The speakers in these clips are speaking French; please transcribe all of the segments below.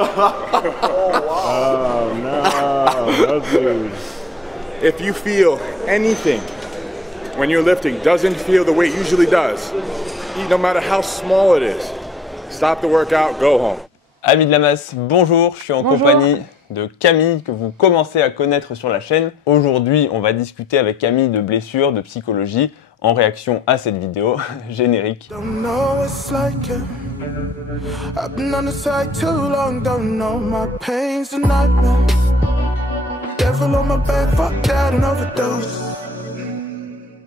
Oh no, dude. If you feel anything when you're lifting doesn't feel the way it usually does, no matter how small it is, stop the workout, go home. Amis de la masse, bonjour, je suis en compagnie de Camille que vous commencez à connaître sur la chaîne. Aujourd'hui, on va discuter avec Camille de blessures, de psychologie en réaction à cette vidéo. Générique.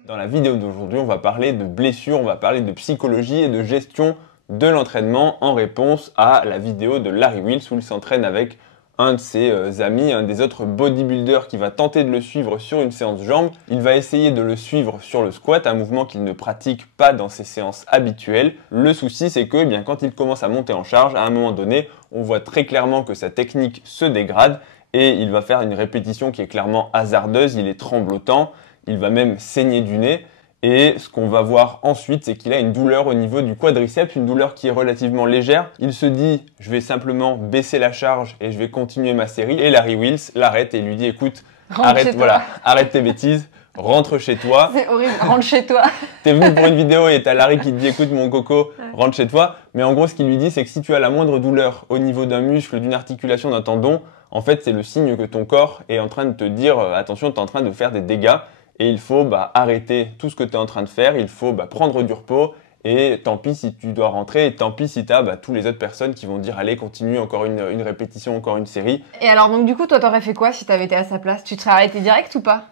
Dans la vidéo d'aujourd'hui, on va parler de blessures, on va parler de psychologie et de gestion de l'entraînement en réponse à la vidéo de Larry Wheels où il s'entraîne avec un de ses amis, un des autres bodybuilders qui va tenter de le suivre sur une séance jambes. Il va essayer de le suivre sur le squat, un mouvement qu'il ne pratique pas dans ses séances habituelles. Le souci, c'est que quand il commence à monter en charge, à un moment donné, on voit très clairement que sa technique se dégrade et il va faire une répétition qui est clairement hasardeuse, il est tremblotant, il va même saigner du nez. Et ce qu'on va voir ensuite, c'est qu'il a une douleur au niveau du quadriceps, une douleur qui est relativement légère. Il se dit, je vais simplement baisser la charge et je vais continuer ma série. Et Larry Wheels l'arrête et lui dit, écoute, arrête tes bêtises, rentre chez toi. C'est horrible, rentre chez toi. T'es venu pour une vidéo et t'as Larry qui te dit, écoute mon coco, rentre chez toi. Mais en gros, ce qu'il lui dit, c'est que si tu as la moindre douleur au niveau d'un muscle, d'une articulation, d'un tendon, en fait, c'est le signe que ton corps est en train de te dire, attention, t'es en train de faire des dégâts. Et il faut arrêter tout ce que tu es en train de faire, il faut prendre du repos et tant pis si tu dois rentrer et tant pis si tu as tous les autres personnes qui vont dire allez continue encore une répétition, encore une série. Et alors donc du coup toi t'aurais fait quoi si tu avais été à sa place? Tu te serais arrêté direct ou pas?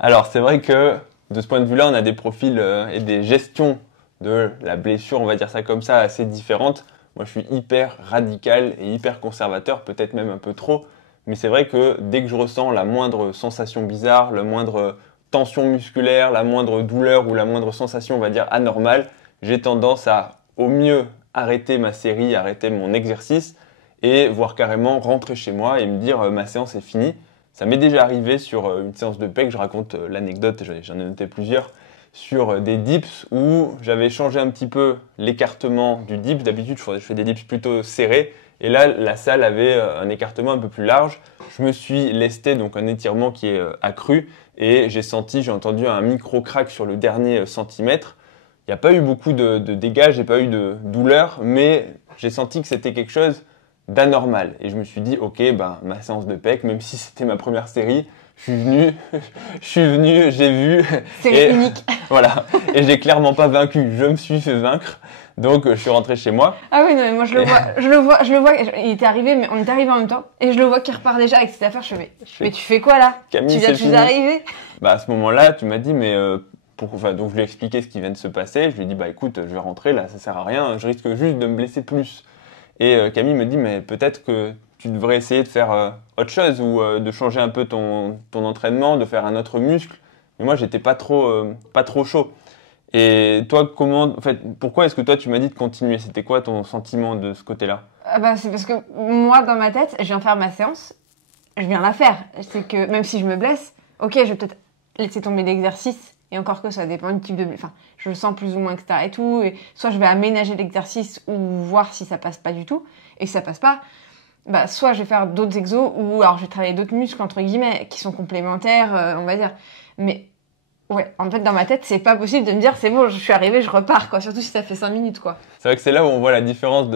Alors c'est vrai que de ce point de vue-là on a des profils et des gestions de la blessure, on va dire ça comme ça, assez différentes. Moi je suis hyper radical et hyper conservateur, peut-être même un peu trop, mais c'est vrai que dès que je ressens la moindre sensation bizarre, la moindre tension musculaire, la moindre douleur ou la moindre sensation, on va dire, anormale, j'ai tendance à, au mieux, arrêter ma série, arrêter mon exercice et voire carrément rentrer chez moi et me dire ma séance est finie. Ça m'est déjà arrivé sur une séance de pec, je raconte l'anecdote, j'en ai noté plusieurs, sur des dips où j'avais changé un petit peu l'écartement du dips. D'habitude, je fais des dips plutôt serrés. Et là, la salle avait un écartement un peu plus large. Je me suis lesté, donc un étirement qui est accru. Et j'ai entendu un micro-crack sur le dernier centimètre. Il n'y a pas eu beaucoup de dégâts, j'ai pas eu de douleur, mais j'ai senti que c'était quelque chose d'anormal. Et je me suis dit, ok, ma séance de pec, même si c'était ma première série, je suis venu, j'ai vu. C'est unique. Voilà. Et j'ai clairement pas vaincu, je me suis fait vaincre. Donc je suis rentré chez moi. Ah oui, non, mais moi je le vois, il était arrivé, mais on était arrivé en même temps, et je le vois qui repart déjà avec ses affaires, je fais, mais tu fais quoi là? Camille, tu viens juste d'arriver? À ce moment-là, tu m'as dit, mais donc je lui ai expliqué ce qui vient de se passer, je lui ai dit, écoute, je vais rentrer là, ça sert à rien, je risque juste de me blesser plus. Et Camille me dit, mais peut-être que tu devrais essayer de faire autre chose, ou de changer un peu ton entraînement, de faire un autre muscle. Mais moi, j'étais pas trop chaud. Et toi, pourquoi est-ce que toi tu m'as dit de continuer? C'était quoi ton sentiment de ce côté-là? C'est parce que moi, dans ma tête, je viens faire ma séance, je viens la faire. C'est que même si je me blesse, ok, je vais peut-être laisser tomber l'exercice, et encore que ça dépend du type de... Enfin, je le sens plus ou moins, etc. et tout, et soit je vais aménager l'exercice ou voir si ça passe pas du tout, et si ça passe pas, soit je vais faire d'autres exos, ou alors je vais travailler d'autres muscles, entre guillemets, qui sont complémentaires, on va dire. Mais... ouais, en fait, dans ma tête, c'est pas possible de me dire, c'est bon, je suis arrivée, je repars, quoi. Surtout si ça fait 5 minutes, quoi. C'est vrai que c'est là où on voit la différence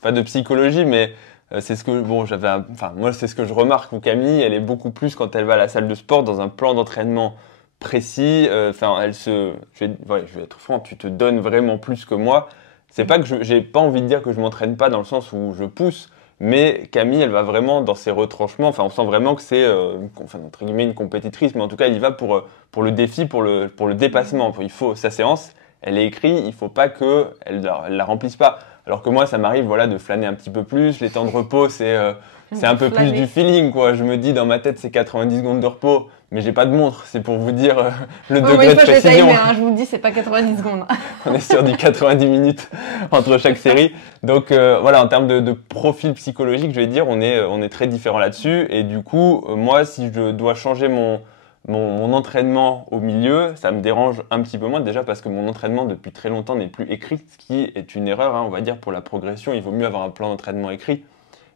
pas de psychologie, mais c'est ce que, moi, c'est ce que je remarque où Camille, elle est beaucoup plus quand elle va à la salle de sport dans un plan d'entraînement précis. Je vais être franc, tu te donnes vraiment plus que moi. C'est pas que j'ai pas envie de dire que je m'entraîne pas dans le sens où je pousse, mais Camille, elle va vraiment dans ses retranchements. Enfin, on sent vraiment que c'est, entre guillemets, une compétitrice, mais en tout cas, elle y va pour le défi, pour le dépassement. Il faut sa séance, elle est écrite, il faut pas que elle la remplisse pas. Alors que moi, ça m'arrive, de flâner un petit peu plus. Les temps de repos, c'est un peu plus du feeling, quoi. Je me dis, dans ma tête, c'est 90 secondes de repos, mais j'ai pas de montre. C'est pour vous dire le degré de précision. Je vous le dis, c'est pas 90 secondes. On est sur du 90 minutes entre chaque série. Donc en termes de profil psychologique, je vais dire, on est très différents là-dessus. Et du coup, moi, si je dois changer mon entraînement au milieu, ça me dérange un petit peu moins, déjà parce que mon entraînement depuis très longtemps n'est plus écrit, ce qui est une erreur, on va dire, pour la progression. Il vaut mieux avoir un plan d'entraînement écrit.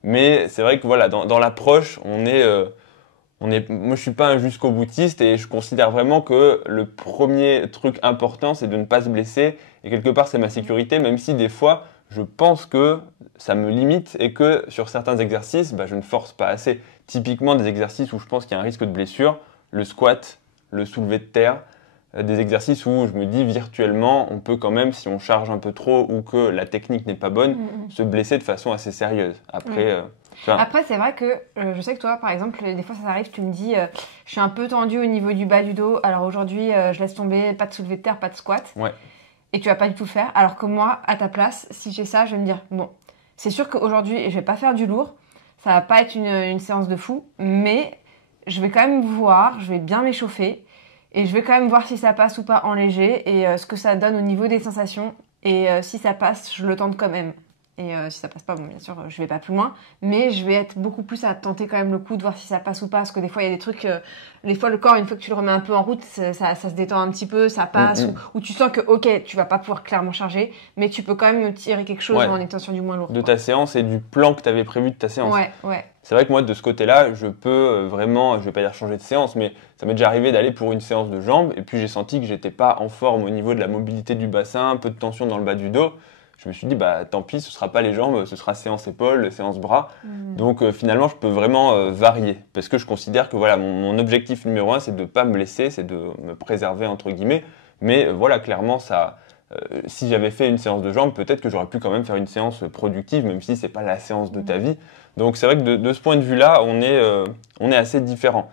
Mais c'est vrai que voilà, dans l'approche, moi, je suis pas un jusqu'au boutiste et je considère vraiment que le premier truc important, c'est de ne pas se blesser. Et quelque part, c'est ma sécurité, même si des fois, je pense que ça me limite et que sur certains exercices, je ne force pas assez. Typiquement, des exercices où je pense qu'il y a un risque de blessure, le squat, le soulevé de terre, des exercices où je me dis virtuellement, on peut quand même, si on charge un peu trop ou que la technique n'est pas bonne, se blesser de façon assez sérieuse. Après, c'est vrai que je sais que toi, par exemple, des fois ça t'arrive, tu me dis, je suis un peu tendue au niveau du bas du dos, alors aujourd'hui, je laisse tomber, pas de soulevé de terre, pas de squat. Ouais. Et tu vas pas du tout le faire. Alors que moi, à ta place, si j'ai ça, je vais me dire, bon, c'est sûr qu'aujourd'hui, je vais pas faire du lourd, ça va pas être une séance de fou, mais je vais quand même voir, je vais bien m'échauffer, et je vais quand même voir si ça passe ou pas en léger, et ce que ça donne au niveau des sensations, et si ça passe, je le tente quand même. Et si ça passe pas, bon, bien sûr, je vais pas plus loin. Mais je vais être beaucoup plus à tenter quand même le coup de voir si ça passe ou pas. Parce que des fois, il y a des trucs... des fois, le corps, une fois que tu le remets un peu en route, ça se détend un petit peu, ça passe. Ou tu sens que, ok, tu vas pas pouvoir clairement charger, mais tu peux quand même tirer quelque chose en étant sur du moins lourd. De ta séance et du plan que tu avais prévu de ta séance. Ouais. C'est vrai que moi, de ce côté-là, je peux vraiment, je vais pas dire changer de séance, mais ça m'est déjà arrivé d'aller pour une séance de jambes. Et puis, j'ai senti que j'étais pas en forme au niveau de la mobilité du bassin, un peu de tension dans le bas du dos. Je me suis dit, tant pis, ce sera pas les jambes, ce sera séance épaules, séance bras. Donc finalement, je peux vraiment varier. Parce que je considère que voilà, mon objectif numéro 1, c'est de ne pas me blesser, c'est de me préserver, entre guillemets. Mais voilà, clairement, si j'avais fait une séance de jambes, peut-être que j'aurais pu quand même faire une séance productive, même si c'est pas la séance de ta vie. Donc c'est vrai que de ce point de vue-là, on est assez différents.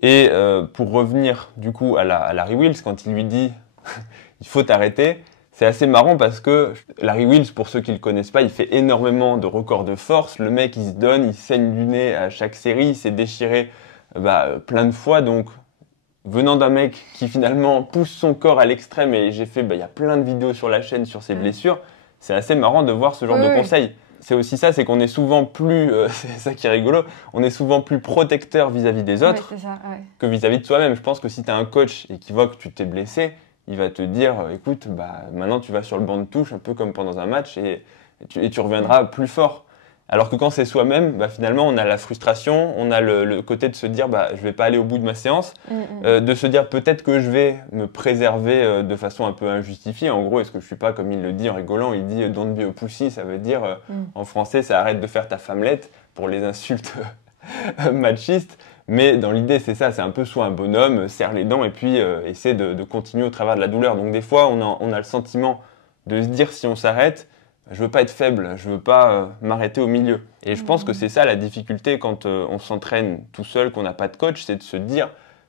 Et pour revenir du coup à Larry Wheels, quand il lui dit « il faut t'arrêter », c'est assez marrant parce que Larry Wheels, pour ceux qui le connaissent pas, il fait énormément de records de force. Le mec, il se donne, il saigne du nez à chaque série, il s'est déchiré plein de fois. Donc, venant d'un mec qui finalement pousse son corps à l'extrême, et j'ai fait, il y a plein de vidéos sur la chaîne sur ses blessures, c'est assez marrant de voir ce genre de conseils. C'est aussi ça, c'est qu'on est souvent plus, c'est ça qui est rigolo, on est souvent plus protecteur vis-à-vis des autres que vis-à-vis de soi-même. Je pense que si tu as un coach et qu'il voit que tu t'es blessé, il va te dire, écoute, maintenant tu vas sur le banc de touche, un peu comme pendant un match, et tu reviendras plus fort. Alors que quand c'est soi-même, finalement, on a la frustration, on a le côté de se dire, je vais pas aller au bout de ma séance, de se dire peut-être que je vais me préserver de façon un peu injustifiée. En gros, est-ce que je suis pas, comme il le dit en rigolant, il dit don't be a pussy, ça veut dire, en français, ça arrête de faire ta femmelette pour les insultes machistes. Mais dans l'idée, c'est ça, c'est un peu soit un bonhomme, serre les dents et puis essaie de continuer au travers de la douleur. Donc des fois, on a le sentiment de se dire si on s'arrête, je veux pas être faible, je veux pas m'arrêter au milieu. Et je pense que c'est ça la difficulté quand on s'entraîne tout seul, qu'on n'a pas de coach, c'est de se dire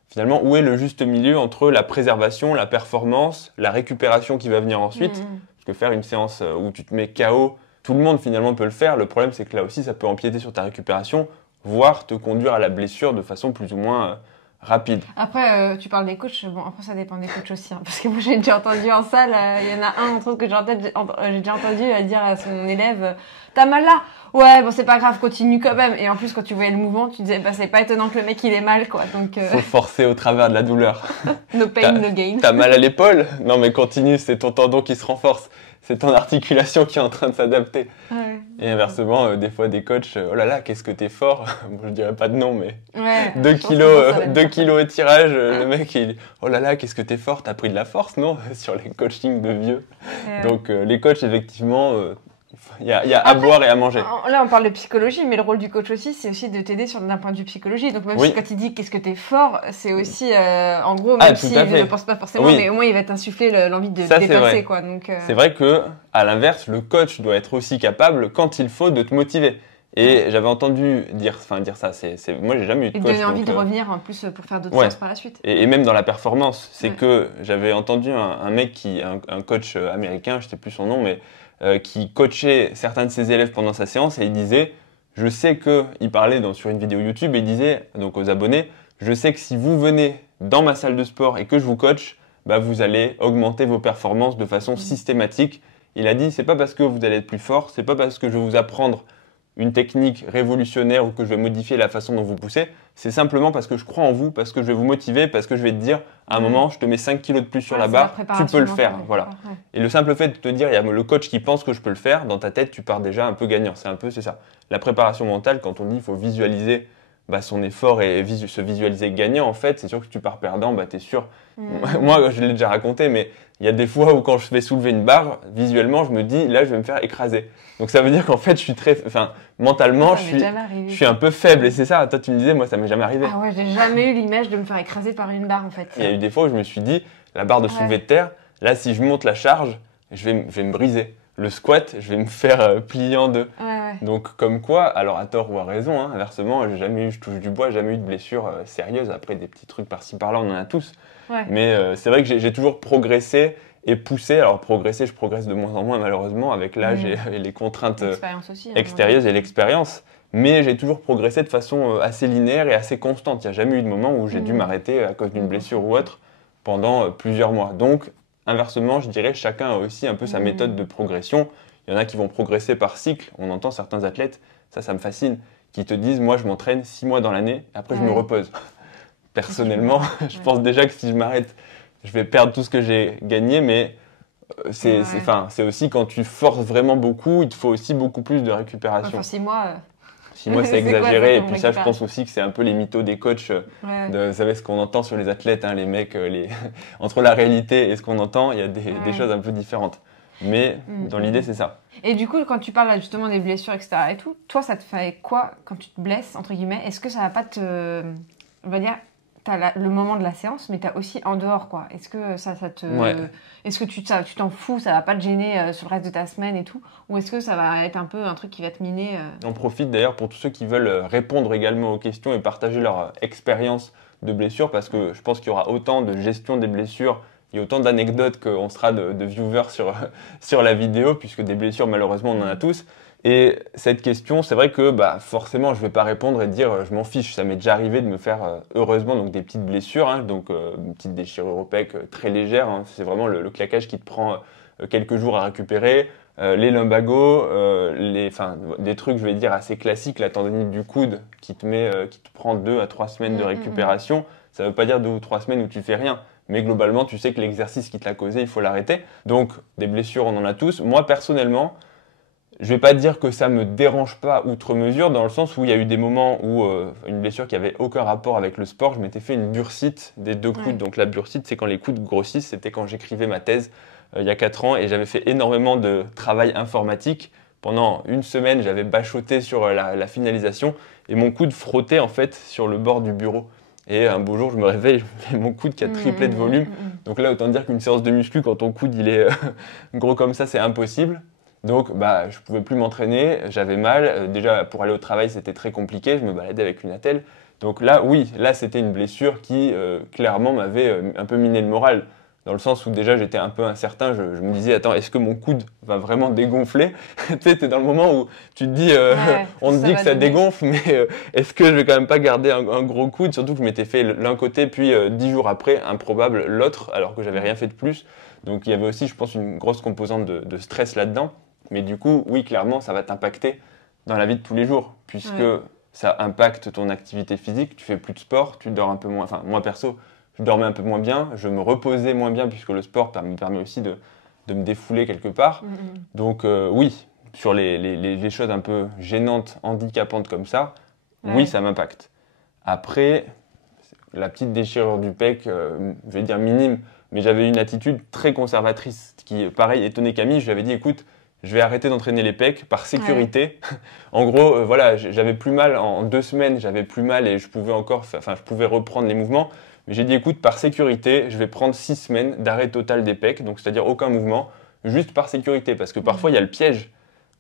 finalement où est le juste milieu entre la préservation, la performance, la récupération qui va venir ensuite. Parce que faire une séance où tu te mets KO, tout le monde finalement peut le faire. Le problème, c'est que là aussi, ça peut empiéter sur ta récupération, voire te conduire à la blessure de façon plus ou moins rapide. Après, tu parles des coachs, bon, après ça dépend des coachs aussi, parce que moi j'ai déjà entendu en salle, il y en a un entre autres que j'ai déjà entendu dire à son élève, t'as mal là? Ouais, bon c'est pas grave, continue quand même. Et en plus quand tu voyais le mouvement, tu disais, c'est pas étonnant que le mec il ait mal, quoi. Donc faut forcer au travers de la douleur. No pain, no gain. T'as mal à l'épaule? Non mais continue, c'est ton tendon qui se renforce. C'est ton articulation qui est en train de s'adapter. Ouais. Et inversement, des fois, des coachs, oh là là, qu'est-ce que t'es fort. Bon, je dirais pas de nom, mais 2 kilos et tirage, le mec, il dit, oh là là, qu'est-ce que t'es fort, t'as pris de la force, non? Sur les coachings de vieux. Donc, les coachs, effectivement, il y a à boire et à manger. Là, on parle de psychologie, mais le rôle du coach aussi, c'est aussi de t'aider d'un point de vue psychologie. Donc, même si quand il dit qu'est-ce que t'es fort, c'est aussi, en gros, même s'il ne pense pas forcément, mais au moins, il va t'insuffler l'envie de dépasser, quoi. Donc, c'est vrai que, à l'inverse, le coach doit être aussi capable, quand il faut, de te motiver. Et j'avais entendu dire ça, moi j'ai jamais eu de coach. Et donner envie de revenir en plus pour faire d'autres séances par la suite. Et même dans la performance, c'est que j'avais entendu un mec un coach américain, je sais plus son nom, mais qui coachait certains de ses élèves pendant sa séance et il disait, je sais que, il parlait sur une vidéo YouTube et il disait donc aux abonnés, je sais que si vous venez dans ma salle de sport et que je vous coach, vous allez augmenter vos performances de façon systématique. Il a dit, c'est pas parce que vous allez être plus fort, c'est pas parce que je vais vous apprendre une technique révolutionnaire ou que je vais modifier la façon dont vous poussez. C'est simplement parce que je crois en vous, parce que je vais vous motiver, parce que je vais te dire, à un moment, je te mets 5 kilos de plus sur la barre, tu peux le faire. Voilà. Et le simple fait de te dire, il y a le coach qui pense que je peux le faire, dans ta tête, tu pars déjà un peu gagnant. C'est ça. La préparation mentale, quand on dit qu'il faut visualiser son effort et se visualiser gagnant, en fait, c'est sûr que si tu pars perdant, t'es sûr. Moi, je l'ai déjà raconté, mais il y a des fois où quand je fais soulever une barre, visuellement, je me dis, là, je vais me faire écraser. Donc ça veut dire qu'en fait, mentalement, je suis un peu faible. Et c'est ça, toi, tu me disais, moi, ça m'est jamais arrivé. Ah ouais, j'ai jamais eu l'image de me faire écraser par une barre, en fait. Il y a eu des fois où je me suis dit, la barre de soulevé de terre, là, si je monte la charge, je vais me briser. Le squat, je vais me faire plier en deux. Donc comme quoi, alors à tort ou à raison, inversement, je touche du bois, jamais eu de blessure sérieuse. Après, des petits trucs par-ci par-là, on en a tous. Mais c'est vrai que j'ai toujours progressé et poussé. Alors progresser, je progresse de moins en moins malheureusement avec l'âge et les contraintes extérieures et l'expérience. Mais j'ai toujours progressé de façon assez linéaire et assez constante. Il n'y a jamais eu de moment où j'ai dû m'arrêter à cause d'une blessure ou autre pendant plusieurs mois. Donc inversement, je dirais chacun a aussi un peu sa méthode de progression. Il y en a qui vont progresser par cycle. On entend certains athlètes, ça me fascine, qui te disent, moi je m'entraîne 6 mois dans l'année, après je me repose. Personnellement, je pense déjà que si je m'arrête, je vais perdre tout ce que j'ai gagné, mais c'est aussi quand tu forces vraiment beaucoup, il te faut aussi beaucoup plus de récupération. Enfin, 6 mois... 6 mois, c'est exagéré. Et puis ça, je pense aussi que c'est un peu les mythos des coachs. Vous savez ce qu'on entend sur les athlètes, les mecs, entre la réalité et ce qu'on entend, il y a des choses un peu différentes. Mais dans l'idée, c'est ça. Et du coup, quand tu parles là, justement des blessures, etc. et tout, toi, ça te fait quoi quand tu te blesses, entre guillemets? Est-ce que ça va pas te... On va dire, t'as le moment de la séance, mais t'as aussi en dehors, quoi. Est-ce que ça te... Est-ce que tu t'en fous, ça va pas te gêner sur le reste de ta semaine et tout? Ou est-ce que ça va être un peu un truc qui va te miner J'en profite d'ailleurs pour tous ceux qui veulent répondre également aux questions et partager leur expérience de blessure, parce que je pense qu'il y aura autant de gestion des blessures, il y a autant d'anecdotes qu'on sera de viewers sur la vidéo, puisque des blessures, malheureusement, on en a tous. Et cette question, c'est vrai que forcément, je ne vais pas répondre et dire je m'en fiche. Ça m'est déjà arrivé de me faire, heureusement, donc des petites blessures, donc une petite déchirure au pec très légère. C'est vraiment le claquage qui te prend quelques jours à récupérer. Les lumbagos, des trucs, je vais dire, assez classiques. La tendinite du coude qui te prend 2 à 3 semaines de récupération. Ça ne veut pas dire 2 ou 3 semaines où tu fais rien. Mais globalement, tu sais que l'exercice qui te l'a causé, il faut l'arrêter. Donc, des blessures, on en a tous. Moi, personnellement, je vais pas dire que ça me dérange pas outre mesure, dans le sens où il y a eu des moments où une blessure qui avait aucun rapport avec le sport, je m'étais fait une bursite des 2 coudes. Donc la bursite, c'est quand les coudes grossissent. C'était quand j'écrivais ma thèse il y a 4 ans et j'avais fait énormément de travail informatique. Pendant une semaine, j'avais bachoté sur la finalisation et mon coude frottait en fait sur le bord du bureau. Et un beau jour, je me réveille, j'ai mon coude qui a triplé de volume. Donc là, autant dire qu'une séance de muscu, quand ton coude il est gros comme ça, c'est impossible. Donc, je pouvais plus m'entraîner, j'avais mal. Déjà, pour aller au travail, c'était très compliqué. Je me baladais avec une attelle. Donc là, oui, là, c'était une blessure qui, clairement, m'avait un peu miné le moral. Dans le sens où déjà, j'étais un peu incertain. Je me disais, attends, est-ce que mon coude va vraiment dégonfler? Tu sais, t'es dans le moment où tu te dis, on te dit que ça dégonfle, mais est-ce que je vais quand même pas garder un gros coude? Surtout que je m'étais fait l'un côté, puis 10 jours après, improbable, l'autre, alors que j'avais rien fait de plus. Donc, il y avait aussi, je pense, une grosse composante de stress là-dedans. Mais du coup, oui, clairement, ça va t'impacter dans la vie de tous les jours, puisque ça impacte ton activité physique, tu fais plus de sport, tu dors un peu moins, enfin, moi perso, je dormais un peu moins bien, je me reposais moins bien, puisque le sport me permet aussi de me défouler quelque part. Donc oui, sur les choses un peu gênantes, handicapantes comme ça, oui, ça m'impacte. Après, la petite déchirure du pec, je vais dire minime, mais j'avais une attitude très conservatrice, qui, pareil, étonnait Camille, je lui avais dit, écoute, je vais arrêter d'entraîner les pecs par sécurité. En gros, voilà, j'avais plus mal en 2 semaines, j'avais plus mal et je pouvais reprendre les mouvements. Mais j'ai dit, écoute, par sécurité, je vais prendre 6 semaines d'arrêt total des pecs, donc c'est-à-dire aucun mouvement, juste par sécurité. Parce que parfois, il y a le piège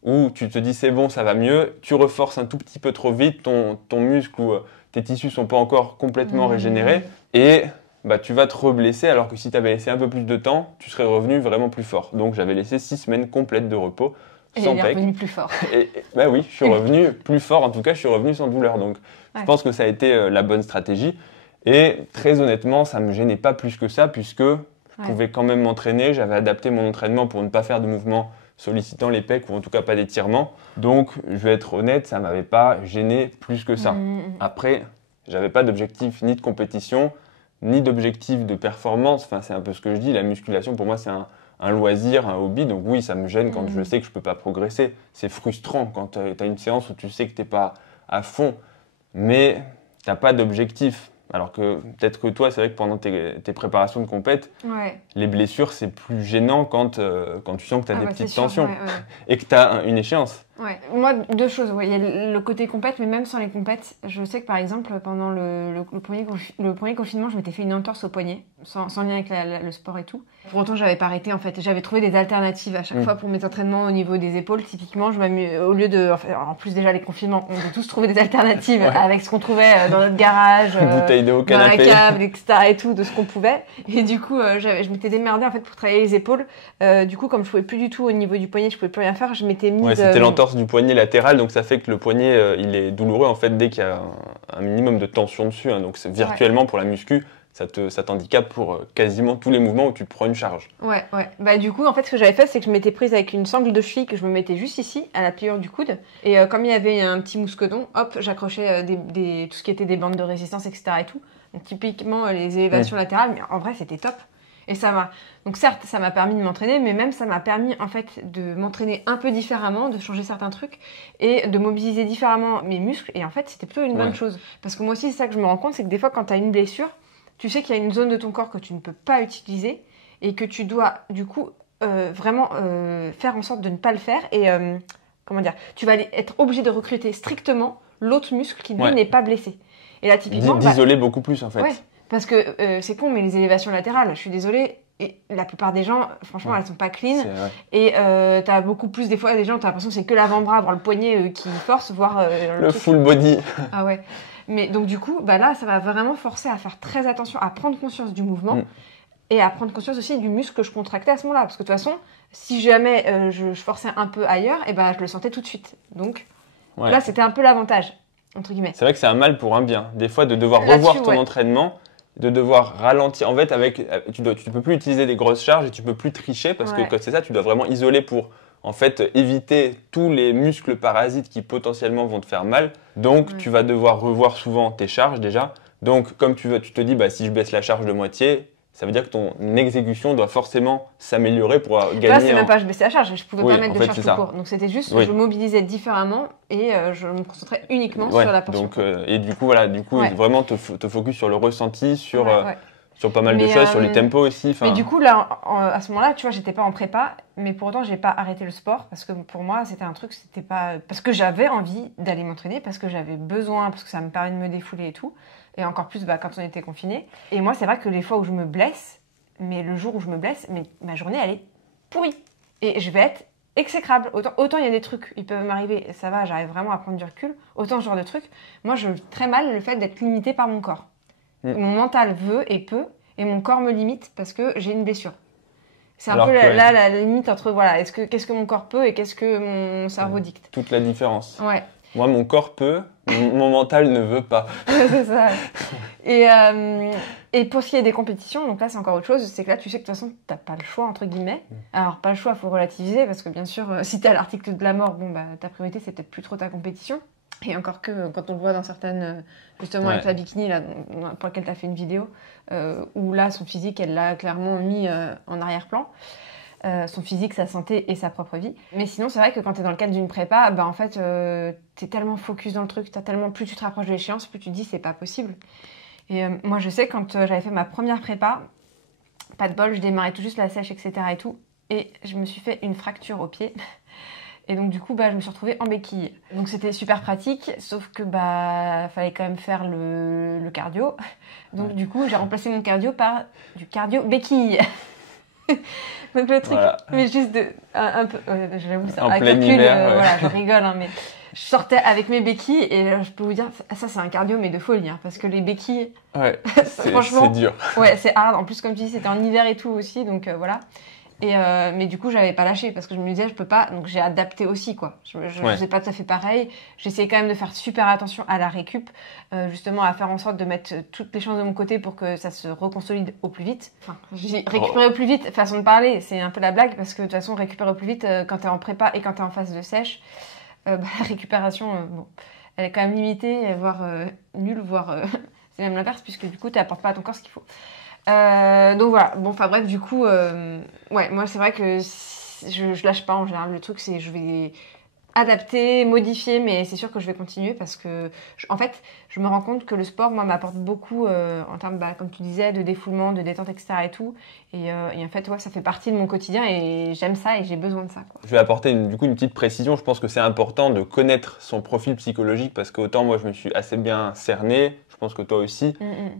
où tu te dis, c'est bon, ça va mieux, tu reforces un tout petit peu trop vite, ton muscle ou tes tissus sont pas encore complètement régénérés, et tu vas te reblesser, alors que si tu avais laissé un peu plus de temps, tu serais revenu vraiment plus fort. Donc j'avais laissé 6 semaines complètes de repos, sans pec. Et revenu plus fort. Oui, je suis revenu plus fort, en tout cas, je suis revenu sans douleur. Donc je pense que ça a été la bonne stratégie. Et très honnêtement, ça ne me gênait pas plus que ça, puisque je pouvais quand même m'entraîner. J'avais adapté mon entraînement pour ne pas faire de mouvements sollicitant les pecs ou en tout cas pas d'étirement. Donc, je vais être honnête, ça m'avait pas gêné plus que ça. Après, j'avais pas d'objectif ni de compétition, ni d'objectif de performance. Enfin, c'est un peu ce que je dis. La musculation, pour moi, c'est un loisir, un hobby. Donc oui, ça me gêne quand je sais que je peux pas progresser. C'est frustrant quand tu as une séance où tu sais que t'es pas à fond, mais t'as pas d'objectif. Alors que peut-être que toi, c'est vrai que pendant tes préparations de compète, les blessures, c'est plus gênant quand tu sens que tu as des petites tensions et que tu as une échéance. Ouais. Moi, deux choses. Il y a le côté compète, mais même sans les compètes, je sais que par exemple, pendant le premier confinement, je m'étais fait une entorse au poignet, sans lien avec le sport et tout. Pour autant, j'avais pas arrêté en fait. J'avais trouvé des alternatives à chaque fois pour mes entraînements au niveau des épaules. Typiquement, au lieu de. En plus, déjà, les confinements, on a tous trouvé des alternatives avec ce qu'on trouvait dans notre garage, bouteille d'eau, canapé, dans la cave, etc. et tout, de ce qu'on pouvait. Et du coup, je m'étais démerdée en fait pour travailler les épaules. Du coup, comme je pouvais plus du tout au niveau du poignet, je pouvais plus rien faire, je m'étais mise. Ouais, c'était l'entorse du poignet latéral, donc ça fait que le poignet il est douloureux en fait dès qu'il y a un minimum de tension dessus. Donc c'est virtuellement pour la muscu, ça t'handicape pour quasiment tous les mouvements où tu prends une charge. Ouais. Bah du coup en fait ce que j'avais fait c'est que je m'étais prise avec une sangle de cheville que je me mettais juste ici à la pliure du coude et comme il y avait un petit mousqueton, hop j'accrochais tout ce qui était des bandes de résistance etc. et tout. Donc typiquement les élévations latérales, mais en vrai c'était top. Et ça m'a. Donc certes, ça m'a permis de m'entraîner, mais même ça m'a permis en fait de m'entraîner un peu différemment, de changer certains trucs et de mobiliser différemment mes muscles. Et en fait, c'était plutôt une bonne chose. Parce que moi aussi, c'est ça que je me rends compte, c'est que des fois, quand tu as une blessure, tu sais qu'il y a une zone de ton corps que tu ne peux pas utiliser et que tu dois du coup vraiment faire en sorte de ne pas le faire. Et comment dire, tu vas être obligé de recruter strictement l'autre muscle qui lui n'est pas blessé. Et là, typiquement, d'isoler beaucoup plus en fait. Ouais. Parce que c'est con, mais les élévations latérales, je suis désolée, et la plupart des gens, franchement, elles sont pas clean. Et t'as beaucoup plus, des fois, des gens, t'as l'impression que c'est que l'avant-bras, voire le poignet qui force, voire le full body. Ah ouais. Mais donc du coup, là, ça va vraiment forcer à faire très attention, à prendre conscience du mouvement et à prendre conscience aussi du muscle que je contractais à ce moment-là. Parce que de toute façon, si jamais je forçais un peu ailleurs, et je le sentais tout de suite. Donc là, c'était un peu l'avantage, entre guillemets. C'est vrai que c'est un mal pour un bien. Des fois, de devoir revoir ton entraînement, de devoir ralentir. En fait, tu peux plus utiliser des grosses charges et tu peux plus tricher parce que quand c'est ça, tu dois vraiment isoler pour en fait éviter tous les muscles parasites qui potentiellement vont te faire mal. Donc, tu vas devoir revoir souvent tes charges déjà. Donc, comme tu te dis, si je baisse la charge de moitié, ça veut dire que ton exécution doit forcément s'améliorer pour gagner. Là, c'est même pas je baissais la charge, je pouvais pas mettre de charge tout court. Donc c'était juste, je mobilisais différemment et je me concentrais uniquement sur la portion. Donc, et du coup, vraiment te focus sur le ressenti, sur pas mal de choses, sur les tempos aussi. Mais du coup, là, à ce moment-là, tu vois, j'étais pas en prépa, mais pour autant, j'ai pas arrêté le sport parce que pour moi, c'était un truc, c'était pas. Parce que j'avais envie d'aller m'entraîner, parce que j'avais besoin, parce que ça me permet de me défouler et tout. Et encore plus quand on était confinés. Et moi, c'est vrai que les fois où je me blesse, mais le jour où je me blesse, ma journée, elle est pourrie. Et je vais être exécrable. Autant il y a des trucs, ils peuvent m'arriver, ça va, j'arrive vraiment à prendre du recul. Autant ce genre de trucs, moi, je vis très mal le fait d'être limitée par mon corps. Mon mental veut et peut, et mon corps me limite parce que j'ai une blessure. C'est un peu la limite entre, qu'est-ce que mon corps peut et qu'est-ce que mon cerveau dicte. Toute la différence. Ouais. Moi, mon corps peut, mon mental ne veut pas. C'est ça. Et pour ce qui est des compétitions, donc là, c'est encore autre chose. C'est que là, tu sais que de toute façon, t'as pas le choix, entre guillemets. Alors, pas le choix, il faut relativiser parce que bien sûr, si t'es à l'article de la mort, ta priorité, c'est peut-être plus trop ta compétition. Et encore que quand on le voit dans certaines, justement avec la bikini, là, pour laquelle tu as fait une vidéo, où là, son physique, elle l'a clairement mis en arrière-plan. Son physique, sa santé et sa propre vie. Mais sinon, c'est vrai que quand tu es dans le cadre d'une prépa, en fait, tu es tellement focus dans le truc, plus tu te rapproches de l'échéance, plus tu te dis c'est pas possible. Et moi, je sais, quand j'avais fait ma première prépa, pas de bol, je démarrais tout juste la sèche, etc. et tout, et je me suis fait une fracture au pied. Et donc du coup, je me suis retrouvée en béquille. Donc c'était super pratique, sauf que fallait quand même faire le cardio. Donc du coup, j'ai remplacé mon cardio par du cardio béquille. Donc le truc, mais juste un peu, j'avoue ça. En avec plein hiver, je rigole, mais je sortais avec mes béquilles et je peux vous dire, ça c'est un cardio mais de folie, parce que les béquilles, franchement, c'est dur. Ouais, c'est hard. En plus, comme tu dis, c'était en hiver et tout aussi, donc voilà. Mais du coup, j'avais pas lâché parce que je me disais, je peux pas. Donc, j'ai adapté aussi, quoi. Je faisais pas tout à fait pareil. J'essayais quand même de faire super attention à la récup, justement à faire en sorte de mettre toutes les chances de mon côté pour que ça se reconsolide au plus vite. Enfin, j'ai récupéré au plus vite, façon de parler, c'est un peu la blague parce que de toute façon, récupérer au plus vite quand t'es en prépa et quand t'es en phase de sèche, la récupération, bon, elle est quand même limitée, voire nulle, voire c'est même l'inverse puisque du coup, t'apportes pas à ton corps ce qu'il faut. Donc voilà, bon, enfin bref, du coup, ouais, moi c'est vrai que je lâche pas en général. Le truc, c'est je vais adapter, modifier, mais c'est sûr que je vais continuer parce que, en fait, je me rends compte que le sport, moi, m'apporte beaucoup en termes, comme tu disais, de défoulement, de détente, etc. et tout. Et en fait, ouais, ça fait partie de mon quotidien et j'aime ça et j'ai besoin de ça, quoi. Je vais apporter du coup une petite précision. Je pense que c'est important de connaître son profil psychologique parce qu'autant moi je me suis assez bien cerné, je pense que toi aussi,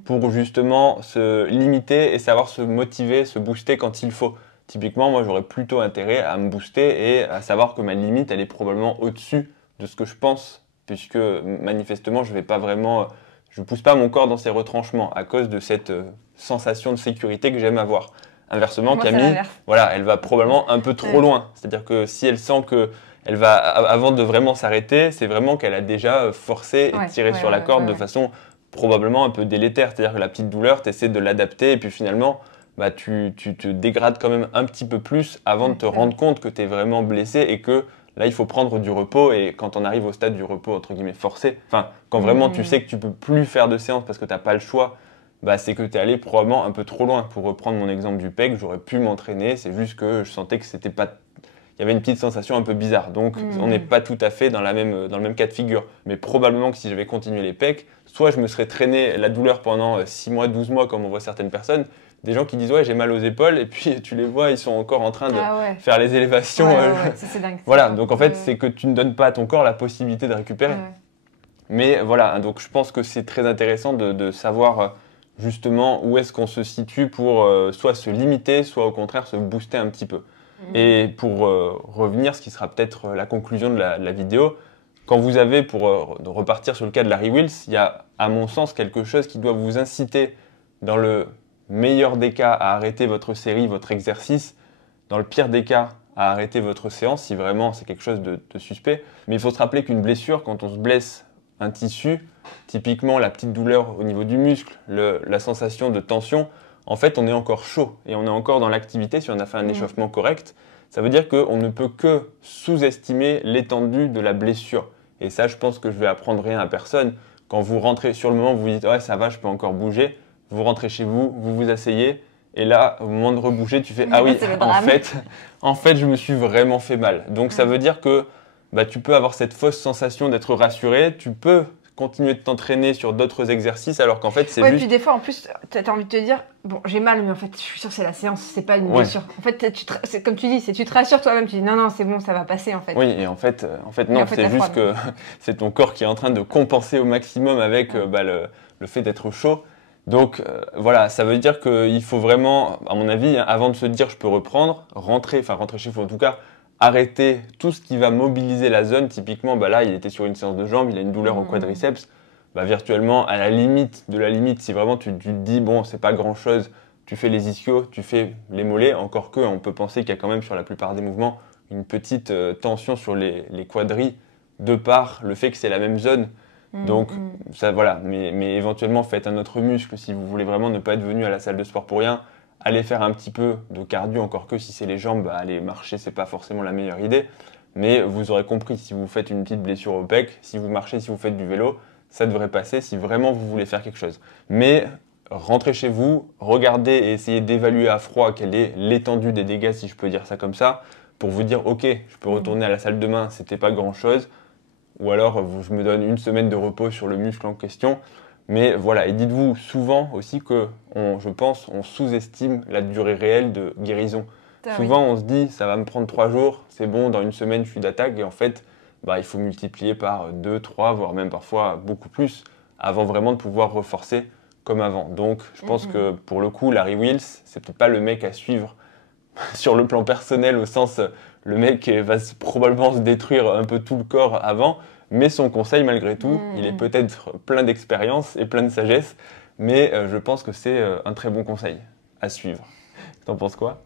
pour justement se limiter et savoir se motiver, se booster quand il faut. Typiquement, moi j'aurais plutôt intérêt à me booster et à savoir que ma limite elle est probablement au-dessus de ce que je pense, puisque manifestement je pousse pas mon corps dans ses retranchements à cause de cette sensation de sécurité que j'aime avoir. Inversement, Moi, Camille, voilà, elle va probablement un peu trop loin. C'est-à-dire que si elle sent que elle va, avant de vraiment s'arrêter, c'est vraiment qu'elle a déjà forcé et tiré sur la corde de façon probablement un peu délétère. C'est-à-dire que la petite douleur, tu essaies de l'adapter et puis finalement, bah, tu te dégrades quand même un petit peu plus avant de te rendre compte que tu es vraiment blessé et que là, il faut prendre du repos. Et quand on arrive au stade du repos, entre guillemets, forcé, enfin, quand vraiment tu sais que tu peux plus faire de séance parce que tu n'as pas le choix, bah, c'est que tu es allé probablement un peu trop loin. Pour reprendre mon exemple du pec, j'aurais pu m'entraîner, c'est juste que je sentais que c'était pas... Il y avait une petite sensation un peu bizarre. Donc, on n'est pas tout à fait dans le même cas de figure. Mais probablement que si j'avais continué les pecs, soit je me serais traîné la douleur pendant 6 mois, 12 mois, comme on voit certaines personnes. Des gens qui disent « ouais, j'ai mal aux épaules » et puis tu les vois, ils sont encore en train de faire les élévations. Ça, c'est dingue. Voilà, donc en fait, c'est que tu ne donnes pas à ton corps la possibilité de récupérer. Mais voilà, donc je pense que c'est très intéressant de savoir... justement où est-ce qu'on se situe pour soit se limiter, soit au contraire se booster un petit peu. Et pour revenir, ce qui sera peut-être la conclusion de la vidéo, quand vous avez, pour repartir sur le cas de Larry Wheels, il y a à mon sens quelque chose qui doit vous inciter dans le meilleur des cas à arrêter votre série, votre exercice, dans le pire des cas à arrêter votre séance si vraiment c'est quelque chose de suspect. Mais il faut se rappeler qu'une blessure, quand on se blesse un tissu, typiquement la petite douleur au niveau du muscle, la sensation de tension, en fait on est encore chaud et on est encore dans l'activité si on a fait un échauffement correct. Ça veut dire qu'on ne peut que sous-estimer l'étendue de la blessure. Et ça, je pense que je vais apprendre rien à personne. Quand vous rentrez sur le moment, vous vous dites « ouais, ça va, je peux encore bouger », vous rentrez chez vous, vous vous asseyez, et là, au moment de rebouger, tu fais « ah oui, en fait, je me suis vraiment fait mal ». Donc ça veut dire que bah, tu peux avoir cette fausse sensation d'être rassuré, tu peux continuer de t'entraîner sur d'autres exercices alors qu'en fait c'est juste... puis des fois en plus t'as envie de te dire bon j'ai mal mais en fait je suis sûre que c'est la séance, c'est pas une blessure. En fait c'est comme tu dis, tu te rassures toi-même, tu dis non c'est bon, ça va passer en fait. Oui et en fait non, c'est juste que c'est ton corps qui est en train de compenser au maximum avec le fait d'être chaud. Donc voilà, ça veut dire qu'il faut vraiment, à mon avis, avant de se dire je peux reprendre, rentrer chez vous en tout cas, arrêter tout ce qui va mobiliser la zone. Typiquement, bah là, il était sur une séance de jambes, il a une douleur au quadriceps. Bah, virtuellement, à la limite de la limite, si vraiment tu te dis, bon, c'est pas grand-chose, tu fais les ischios, tu fais les mollets, encore que on peut penser qu'il y a quand même sur la plupart des mouvements une petite tension sur les quadris, de par le fait que c'est la même zone. Donc, ça, voilà. Mais éventuellement, faites un autre muscle si vous voulez vraiment ne pas être venu à la salle de sport pour rien. Allez faire un petit peu de cardio, encore que si c'est les jambes, bah, aller marcher, c'est pas forcément la meilleure idée. Mais vous aurez compris, si vous faites une petite blessure au pec, si vous marchez, si vous faites du vélo, ça devrait passer si vraiment vous voulez faire quelque chose. Mais rentrez chez vous, regardez et essayez d'évaluer à froid quelle est l'étendue des dégâts, si je peux dire ça comme ça, pour vous dire, ok, je peux retourner à la salle demain, c'était pas grand chose. Ou alors, je me donne une semaine de repos sur le muscle en question. Mais voilà, et dites-vous souvent aussi que, je pense, on sous-estime la durée réelle de guérison. Souvent, on se dit, ça va me prendre 3 jours, c'est bon, dans une semaine, je suis d'attaque. Et en fait, bah, il faut multiplier par 2, 3, voire même parfois beaucoup plus, avant vraiment de pouvoir reforcer comme avant. Donc, je pense que pour le coup, Larry Wheels, c'est peut-être pas le mec à suivre sur le plan personnel, au sens, le mec va probablement se détruire un peu tout le corps avant. Mais son conseil, malgré tout, il est peut-être plein d'expérience et plein de sagesse, mais je pense que c'est un très bon conseil à suivre. T'en penses quoi ?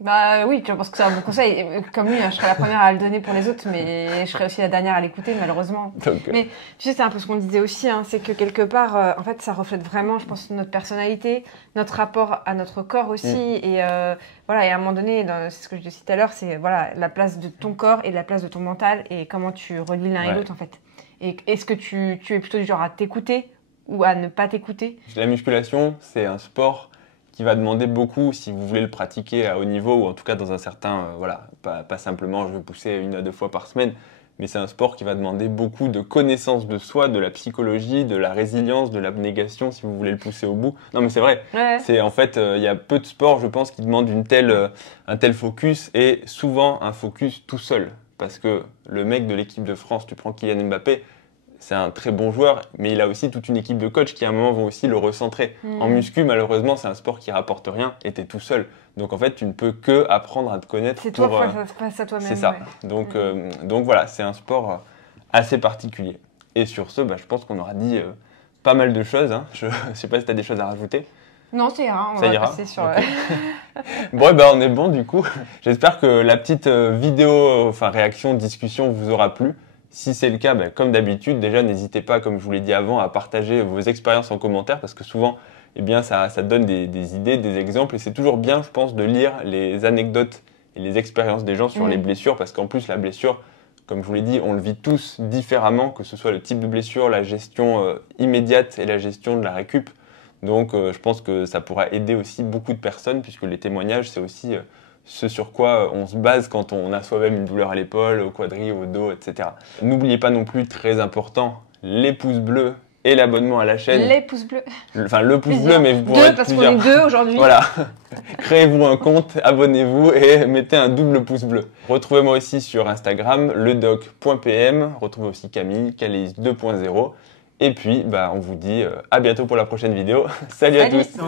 Bah oui, je pense que c'est un bon conseil. Comme lui, hein, je serais la première à le donner pour les autres, mais je serais aussi la dernière à l'écouter, malheureusement. Donc, Mais tu sais, c'est un peu ce qu'on disait aussi, hein, c'est que quelque part, en fait, ça reflète vraiment, je pense, notre personnalité, notre rapport à notre corps aussi. Et voilà, et à un moment donné, c'est ce que je disais tout à l'heure, c'est voilà, la place de ton corps et la place de ton mental et comment tu relis l'un et l'autre, en fait. Et est-ce que tu es plutôt du genre à t'écouter ou à ne pas t'écouter? La musculation, c'est un sport qui va demander beaucoup si vous voulez le pratiquer à haut niveau ou en tout cas dans un certain, voilà, pas simplement je vais pousser 1 à 2 fois par semaine, mais c'est un sport qui va demander beaucoup de connaissance de soi, de la psychologie, de la résilience, de l'abnégation si vous voulez le pousser au bout. Non mais c'est vrai, c'est en fait, il y a peu de sports je pense qui demandent un tel focus et souvent un focus tout seul. Parce que le mec de l'équipe de France, tu prends Kylian Mbappé, c'est un très bon joueur, mais il a aussi toute une équipe de coachs qui à un moment vont aussi le recentrer. En muscu, malheureusement, c'est un sport qui rapporte rien et t'es tout seul. Donc en fait, tu ne peux que apprendre à te connaître. C'est toi face à toi-même. C'est ça. Ouais. Donc voilà, c'est un sport assez particulier. Et sur ce, je pense qu'on aura dit pas mal de choses. Hein. Je ne sais pas si tu as des choses à rajouter. Non, ça ira. On ça va ira. passer sur... Okay. Bon, on est bon du coup. J'espère que la petite vidéo, réaction, discussion vous aura plu. Si c'est le cas, comme d'habitude, déjà n'hésitez pas, comme je vous l'ai dit avant, à partager vos expériences en commentaire parce que souvent, ça donne des idées, des exemples et c'est toujours bien, je pense, de lire les anecdotes et les expériences des gens sur les blessures parce qu'en plus, la blessure, comme je vous l'ai dit, on le vit tous différemment, que ce soit le type de blessure, la gestion immédiate et la gestion de la récup. Donc, je pense que ça pourra aider aussi beaucoup de personnes puisque les témoignages, c'est aussi... ce sur quoi on se base quand on a soi-même une douleur à l'épaule, au quadri, au dos, etc. N'oubliez pas non plus, très important, les pouces bleus et l'abonnement à la chaîne. Les pouces bleus. Le pouce bleu, mais vous pourrez être parce plusieurs. qu'on est 2 aujourd'hui. Voilà. Créez-vous un compte, abonnez-vous et mettez un double pouce bleu. Retrouvez-moi aussi sur Instagram, ledoc.pm. Retrouvez aussi Camille, Caleis 2.0. Et puis, on vous dit à bientôt pour la prochaine vidéo. Salut à tous.